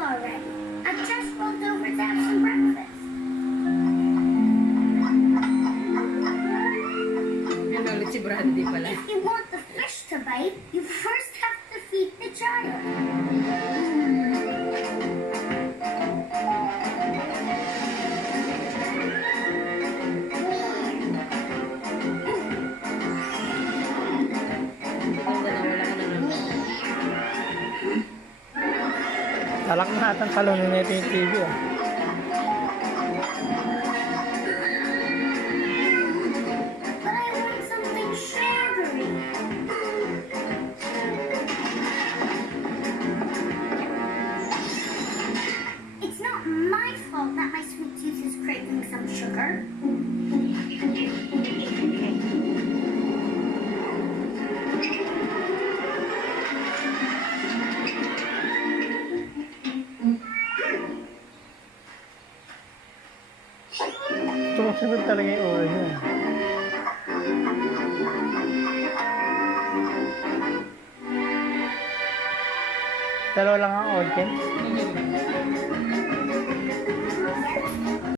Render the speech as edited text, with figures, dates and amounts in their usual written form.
already. I just rolled over to have some breakfast. Yan ulit si Brandy pala. If you want the fish to bite, you first have to feed the child. Talak na atang talunin nito yung TV ah. But I want something sugary. It's not my fault that my sweet tooth is craving some sugar. Tumusunod talaga yung oras niya. Dalawa lang ang audience.